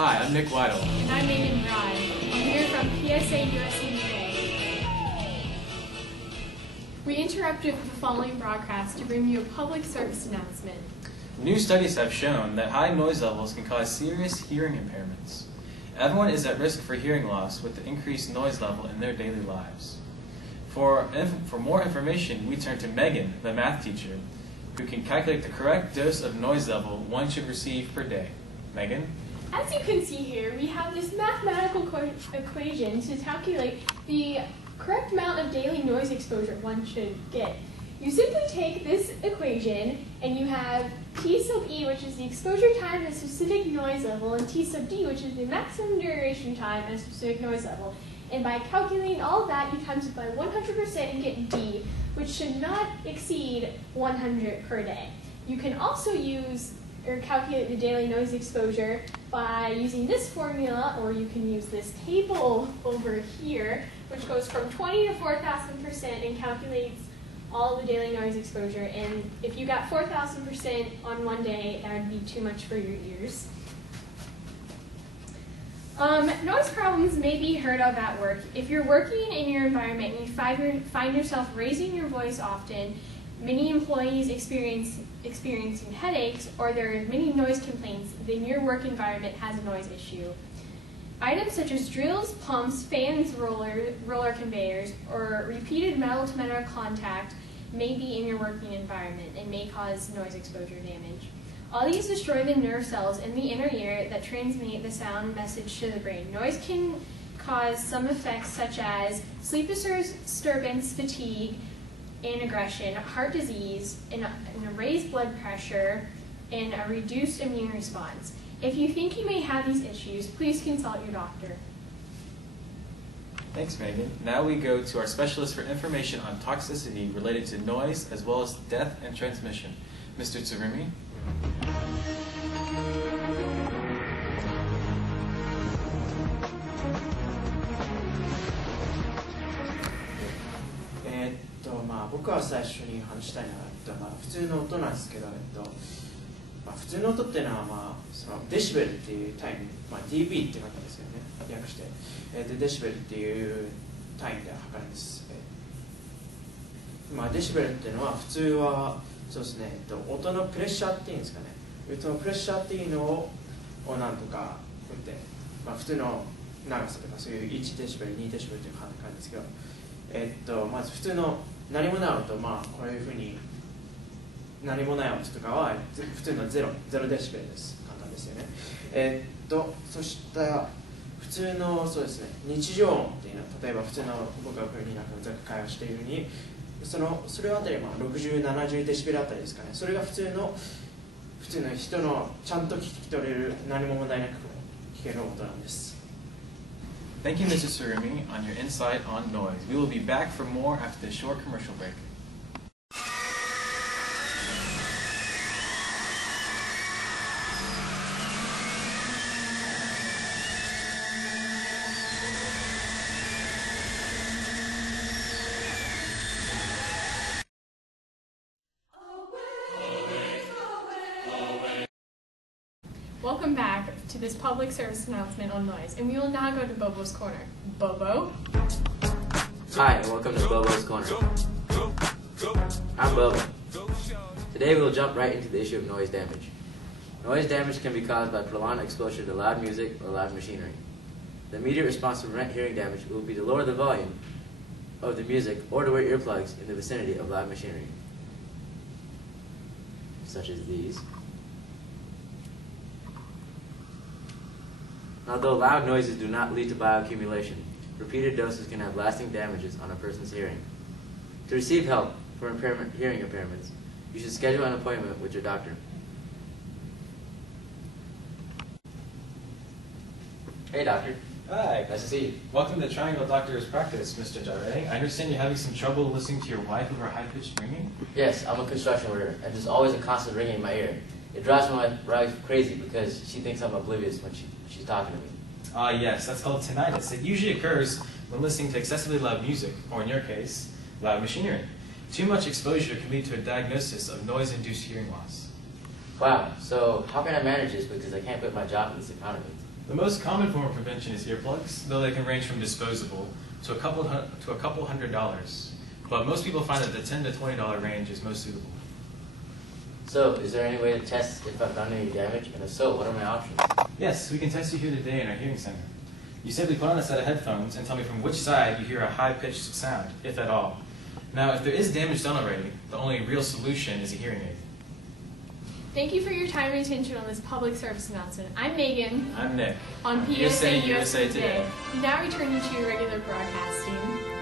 Hi, I'm Nick Weidel. And I'm Megan Rye. I'm here from PSA USA today. We interrupted the following broadcast to bring you a public service announcement. New studies have shown that high noise levels can cause serious hearing impairments. Everyone is at risk for hearing loss with the increased noise level in their daily lives. For more information, we turn to Megan, the math teacher, who can calculate the correct dose of noise level one should receive per day. Megan? As you can see here, we have this mathematical equation to calculate the correct amount of daily noise exposure one should get. You simply take this equation and you have T sub E, which is the exposure time at a specific noise level, and T sub D, which is the maximum duration time at a specific noise level. And by calculating all of that, you times it by 100% and get D, which should not exceed 100 per day. You can also use or calculate the daily noise exposure by using this formula, or you can use this table over here, which goes from 20 to 4,000% and calculates all the daily noise exposure. And if you got 4,000% on one day, that would be too much for your ears. Noise problems may be heard of at work. If you're working in your environment and you find yourself raising your voice often, many employees experiencing headaches, or there are many noise complaints, then your work environment has a noise issue. Items such as drills, pumps, fans, roller conveyors, or repeated metal-to-metal contact may be in your working environment and may cause noise exposure damage. All these destroy the nerve cells in the inner ear that transmit the sound message to the brain. Noise can cause some effects such as sleep disturbance, fatigue, and aggression, heart disease, and a raised blood pressure, and a reduced immune response. If you think you may have these issues, please consult your doctor. Thanks, Megan. Now we go to our specialist for information on toxicity related to noise as well as death and transmission, Mr. Tsurumi.僕は最初に話したいのは、普通の音なんですけど、普通の音っていうのは、そのデシベルっていう単位、dB って書くんですよね、略して。でデシベルっていう単位で測るんです。デシベルっていうのは普通はそうですね、音のプレッシャーっていうんですかね、音のプレッシャーっていうのをなんとか打って、普通の長さとかそういう1デシベル、2デシベルという感じですけど、まず普通の何もない音、こういうふうに何もない音とかは普通の0デシベルです。簡単ですよね。そしたら普通のそうですね、日常音っていうのは、例えば普通の僕がこういうふうに会話しているように、それあたり60、70デシベルあたりですかね。それが普通の人のちゃんと聞き取れる、何も問題なく聞ける音なんです。Thank you, Mr. Tsurumi, on your insight on noise. We will be back for more after this short commercial break. Welcome back to this public service announcement on noise, and we will now go to Bobo's Corner. Bobo? Hi, and welcome to Bobo's Corner. I'm Bobo. Today we will jump right into the issue of noise damage. Noise damage can be caused by prolonged exposure to loud music or loud machinery. The immediate response to prevent hearing damage will be to lower the volume of the music or to wear earplugs in the vicinity of loud machinery, such as these. Although loud noises do not lead to bioaccumulation, repeated doses can have lasting damages on a person's hearing. To receive help for hearing impairments, you should schedule an appointment with your doctor. Hey, doctor. Hi. Nice to see you. Welcome to Triangle Doctor's Practice, Mr. Jare. I understand you're having some trouble listening to your wife over high-pitched ringing? Yes, I'm a construction worker, and there's always a constant ringing in my ear. It drives my wife crazy because she thinks I'm oblivious when she's talking to me. Yes, that's called tinnitus. It usually occurs when listening to excessively loud music, or in your case, loud machinery. Too much exposure can lead to a diagnosis of noise-induced hearing loss. Wow, so how can I manage this because I can't quit my job in this economy? The most common form of prevention is earplugs, though they can range from disposable to a couple $100s. But most people find that the $10 to $20 range is most suitable. So, is there any way to test if I've done any damage? And if so, what are my options? Yes, we can test you here today in our hearing center. You simply put on a set of headphones and tell me from which side you hear a high-pitched sound, if at all. Now, if there is damage done already, the only real solution is a hearing aid. Thank you for your time and attention on this public service announcement. I'm Megan. I'm Nick. On PSA USA Today. Today. Now returning to your regular broadcasting.